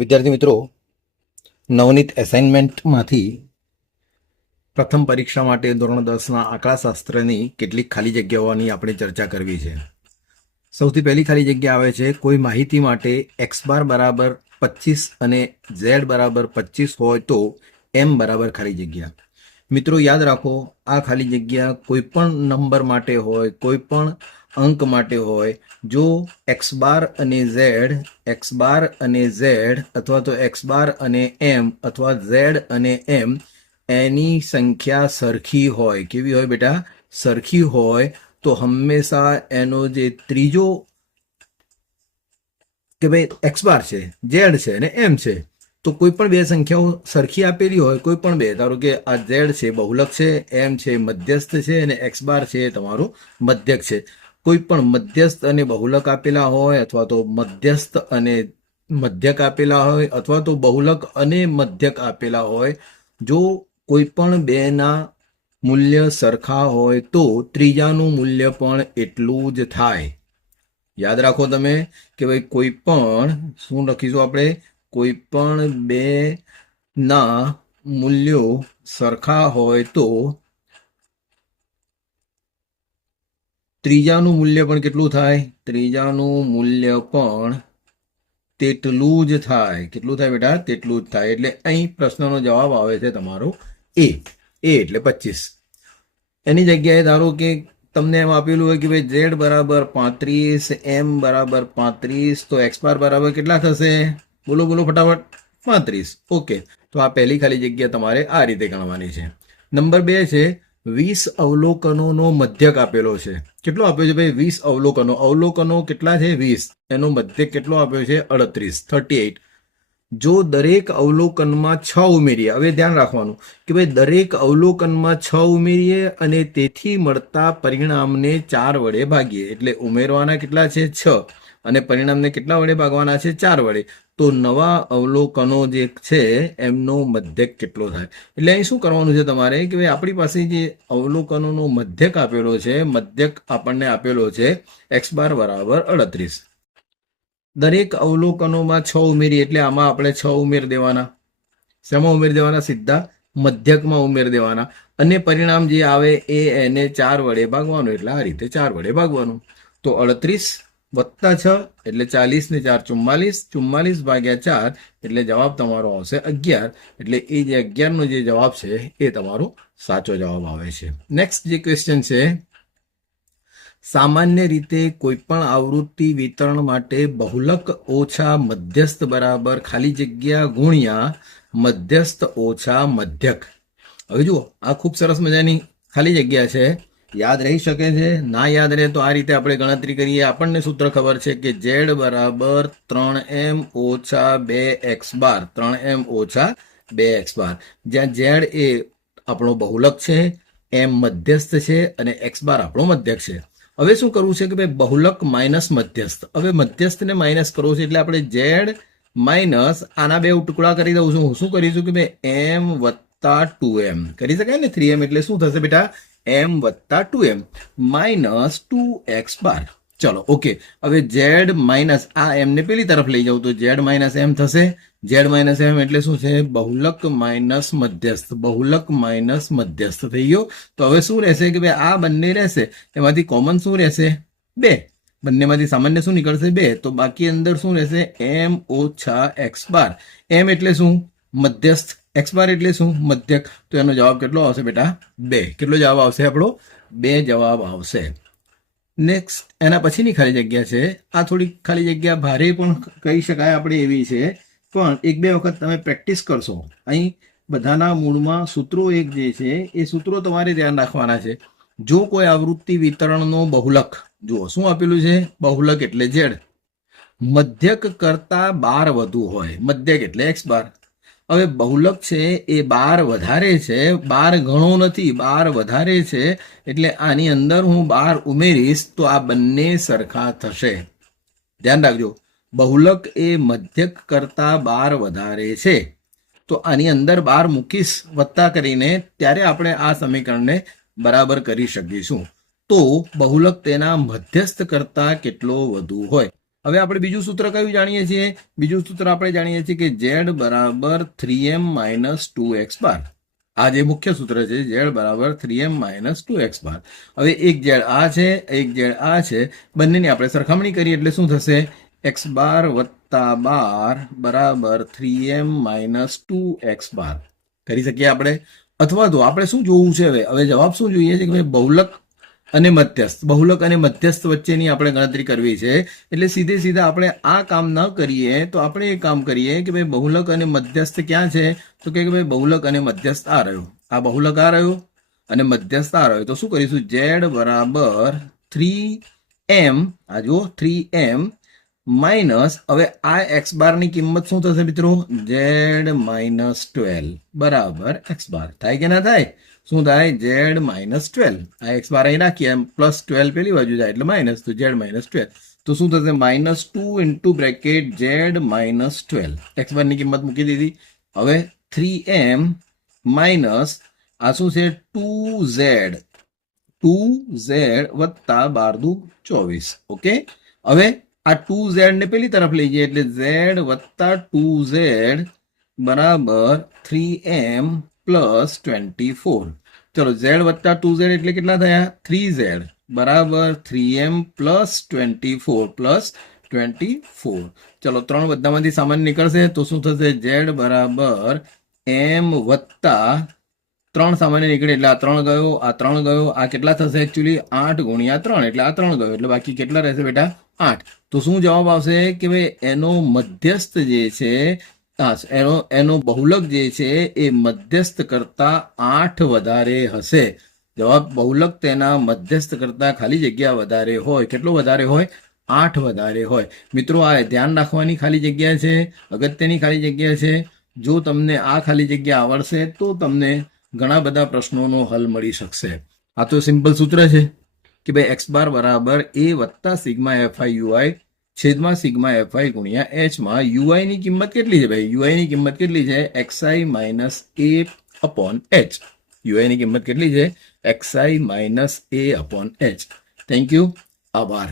વિદ્યાર્થી મિત્રો, નવનીત એસાઇનમેન્ટમાંથી પ્રથમ પરીક્ષા માટે ધોરણ 10ના આંકડાશાસ્ત્રની કેટલીક ખાલી જગ્યાઓની આપણે ચર્ચા કરવી છે. સૌથી પહેલી ખાલી જગ્યા આવે છે, કોઈ માહિતી માટે x બાર બરાબર 25 અને z બરાબર 25 હોય તો m બરાબર ખાલી જગ્યા. મિત્રો યાદ રાખો, આ ખાલી જગ્યા કોઈ પણ નંબર માટે હોય, કોઈ પણ અંક માટે હોય. જો x બાર અને z અથવા તો x બાર અને m અથવા z અને m એની સંખ્યા સરખી હોય, કેવી હોય બેટા? સરખી હોય તો હંમેશા એનો જે ત્રીજો કે ભાઈ x બાર છે, z છે અને m છે, તો કોઈ પણ બે સંખ્યાઓ સરખી આપેલી હોય, કોઈ પણ બે, ધારો કે આ z છે બહુલક છે, m છે મધ્યસ્થ છે અને x બાર છે તમારું મધ્યક છે. કોઈ પણ મધ્યસ્થ અને બહુલક આપેલા હોય અથવા તો મધ્યસ્થ અને મધ્યક આપેલા હોય અથવા તો બહુલક અને મધ્યક આપેલા હોય, જો કોઈ પણ બેના મૂલ્ય સરખા હોય તો ત્રીજાનું મૂલ્ય પણ એટલું જ થાય. યાદ રાખો તમે કે ભાઈ કોઈ પણ, શું લખીશું આપણે? કોઈ પણ બે ના મૂલ્યો સરખા હોય તો ત્રીજાનું મૂલ્ય પણ કેટલું થાય? ત્રીજાનું મૂલ્ય પણ તેટલું જ થાય. કેટલું થાય બેટા? તેટલું જ થાય. એટલે અહીં પ્રશ્નનો જવાબ આવે છે તમારો એ એટલે 25. એની જગ્યાએ ધારો કે તમને એમ આપેલું હોય કે ભાઈ z બરાબર 35, m બરાબર 35, તો x બાર બરાબર કેટલા થશે? બોલો બોલો ફટાફટ. 35. ઓકે, તો આ પહેલી ખાલી જગ્યા તમારે આ રીતે ગણવાની છે. નંબર 2 છે, 20 અવલોકનોનો મધ્યક આપેલો છે. કેટલો આપ્યો છે ભાઈ? 20 અવલોકનો. અવલોકનો કેટલા છે? 20. એનો મધ્યક કેટલો આપ્યો છે? 38. જો દરેક અવલોકનમાં 6 ઉમેરીએ, હવે ધ્યાન રાખવાનું કે ભાઈ દરેક અવલોકનમાં 6 ઉમેરીએ અને તેથી મળતા પરિણામને 4 વડે ભાગીએ. એટલે ઉમેરવાના કેટલા છે? 6 અને પરિણામને કેટલા વડે ભાગવાના છે? 4 વડે. તો નવા અવલોકનો જે છે એમનો મધ્યક કેટલો થાય? એટલે અહીં શું કરવાનું છે તમારે કે ભાઈ આપણી પાસે જે અવલોકનોનો મધ્યક આપેલો છે, મધ્યક આપણને આપેલો છે x બાર બરાબર 38. દરેક અવલોકનોમાં 6 ઉમેરી એટલે આમાં આપણે 6 ઉમેર દેવાના. શેમાં ઉમેર દેવાના? સીધા મધ્યકમાં ઉમેર દેવાના. અને પરિણામ જે આવે એને 4 વડે ભાગવાનું. એટલે આ રીતે 4 વડે ભાગવાનું. તો 38 વત્તા 6 એટલે 40 ને 4 44. 44 ભાગ્યા 4 એટલે જવાબ તમારો આવશે 11. એટલે એ જે 11 નો જે જવાબ છે એ તમારો સાચો જવાબ આવે છે. નેક્સ્ટ જે ક્વેશ્ચન છે, સામાન્ય રીતે કોઈ પણ આવૃત્તિ વિતરણ માટે બહુલક ઓછા મધ્યસ્થ બરાબર ખાલી જગ્યા ગુણ્યા મધ્યસ્થ ઓછા મધ્યક. હવે જુઓ, આ ખૂબ સરસ મજાની ખાલી જગ્યા છે. યાદ રહી શકે છે? ના યાદ રહે તો આ રીતે આપણે ગણતરી કરીએ. આપણને સૂત્ર ખબર છે કે z બરાબર 3m ઓછા 2x બાર. 3m ઓછા 2x બાર, જ્યાં z એ આપણો બહુલક છે, m મધ્યસ્થ છે અને x બાર આપણો મધ્યક છે. હવે શું કરવું છે કે ભાઈ બહુલક માઇનસ મધ્યસ્થ. હવે મધ્યસ્થને માઇનસ કરવો છે એટલે આપણે z માઇનસ આના બે ટુકડા કરી દઉં છું. શું કરીશું કે ભાઈ m વત્તા 2m કરી શકાય ને? 3m એટલે શું થશે બેટા? m વત્તા 2m માઇનસ 2x બાર. ચલો ઓકે, હવે z માઇનસ આ m ને પેલી તરફ લઈ જાઉં તો z માઇનસ m થશે. z માઇનસ m એટલે શું છે? બહુલક માઇનસ મધ્યસ્થ. બહુલક માઇનસ મધ્યસ્થ થઈ ગયો. તો હવે શું રહેશે કે ભાઈ આ બંને રહેશે, એમાંથી કોમન શું રહેશે? 2. બંનેમાંથી સામાન્ય શું નીકળશે? 2. તો બાકી અંદર શું રહેશે? m ઓછા x બાર. m એટલે શું? મધ્યસ્થ. x બાર એટલે શું? મધ્યક. તો એનો જવાબ કેટલો આવશે બેટા? 2. કેટલો જવાબ આવશે આપણો? 2 જવાબ આવશે. નેક્સ્ટ એના પછીની ખાલી જગ્યા છે. આ થોડી ખાલી જગ્યા ભારે પણ કહી શકાય આપણે એવી છે, પણ એક બે વખત તમે પ્રેક્ટિસ કરશો. અહીં બધાના મૂળમાં સૂત્રો એક જે છે એ સૂત્રો તમારે ધ્યાન રાખવાના છે. જો કોઈ આવૃત્તિ વિતરણનો બહુલક, જુઓ શું આપેલું છે? બહુલક એટલે z, મધ્યક કરતા 12 વધુ હોય. મધ્યક એટલે x બાર. હવે બહુલક છે એ 12 વધારે છે, 12 ઘણો નથી, 12 વધારે છે. એટલે આની અંદર હું 12 ઉમેરીશ તો આ બંને સરખા થશે. ધ્યાન રાખજો, બહુલક એ મધ્યક કરતા 12 વધારે છે તો આની અંદર 12 મૂકીશ વત્તા કરીને, ત્યારે આપણે આ સમીકરણને બરાબર કરી શકીશું. તો બહુલક તેના મધ્યસ્થ કરતા કેટલો વધુ હોય. હવે આપણે બીજું સૂત્ર કયું જાણીએ છીએ? બીજું સૂત્ર આપણે જાણીએ છીએ કે z બરાબર 3m માઇનસ 2x બાર. આ જે મુખ્ય સૂત્ર છે, z બરાબર 3m માઇનસ 2x બાર. હવે એક z આ છે, એક z આ છે, બંનેની આપણે સરખામણી કરીએ એટલે શું થશે? x બાર વત્તા બાર બરાબર 3m માઇનસ 2x બાર કરી શકીએ આપણે. અથવા તો આપણે શું જોવું છે? હવે જવાબ શું જોઈએ છે કે ભાઈ બહુલક અને મધ્યસ્થ, બહુલક અને મધ્યસ્થ વચ્ચેની આપણે ગણતરી કરવી છે. એટલે સીધે સીધા આપણે આ કામ ન કરીએ તો આપણે એ કામ કરીએ કે ભાઈ બહુલક અને મધ્યસ્થ ક્યાં છે? તો કે ભાઈ બહુલક અને મધ્યસ્થ આ રહ્યો, આ બહુલક આ રહ્યો અને મધ્યસ્થ આ રહ્યો. તો શું કરીશું? z બરાબર 3m, આ જુઓ 3m માઇનસ, હવે આ એક્સ બારની કિંમત શું થશે મિત્રો? z માઇનસ 12 બરાબર એક્સ બાર. થાય કે ના થાય? શું થાય? z minus 12. આ એક્સ બાર અહીં નાખીએ, એમ પ્લસ 12 પેલી બાજુ જાય એટલે માઇનસ, તો z માઇનસ 12. તો શું થશે? Minus 2 into bracket z minus 12. X બારની કિંમત મૂકી દીધી. હવે 3m માઇનસ આ શું છે? 2z વત્તા 12 દુ 24. ઓકે, હવે આ 2z ને પેલી તરફ લઈ જઈએ એટલે z વત્તા 2z બરાબર 3m પ્લસ 24. ચલો, z વત્તા 2z એટલે કેટલા થયા? 3z બરાબર 3m પ્લસ 24 પ્લસ 24. ચલો, 3 બધામાંથી સામાન્ય નીકળશે તો શું થશે? z બરાબર m વત્તા 3 સામાન્ય નીકળે એટલે આ 3 ગયો, આ 3 ગયો, આ કેટલા થશે? એકચ્યુઅલી 8 ગુણ્યા 3 એટલે આ 3 ગયો, એટલે બાકી કેટલા રહેશે બેટા? 8. તો શું જવાબ આવશે કે ભાઈ એનો મધ્યસ્થ જે છે, એનો બહુલક જે છે એ મધ્યસ્થ કરતા 8 વધારે હશે. જવાબ બહુલક તેના મધ્યસ્થ કરતા ખાલી જગ્યા વધારે હોય. કેટલો વધારે હોય? 8 વધારે હોય. મિત્રો, આ ધ્યાન રાખવાની ખાલી જગ્યા છે, અગત્યની ખાલી જગ્યા છે. જો તમને આ ખાલી જગ્યા આવડશે તો તમને ઘણા બધા પ્રશ્નોનો હલ મળી શકશે. આ તો સિમ્પલ સૂત્ર છે કે ભાઈ એક્સ બાર બરાબર a વત્તા સિગ્મા એફઆઈ યુઆઈ છેદમાં સિગ્મા એફઆઈ ગુણ્યા h માં યુઆઈ ની કિંમત કેટલી છે? ભાઈ યુઆઈ ની કિંમત કેટલી છે? xi minus a upon h. UI ની કિંમત કેટલી છે? xi minus a upon h. Thank you, આભાર.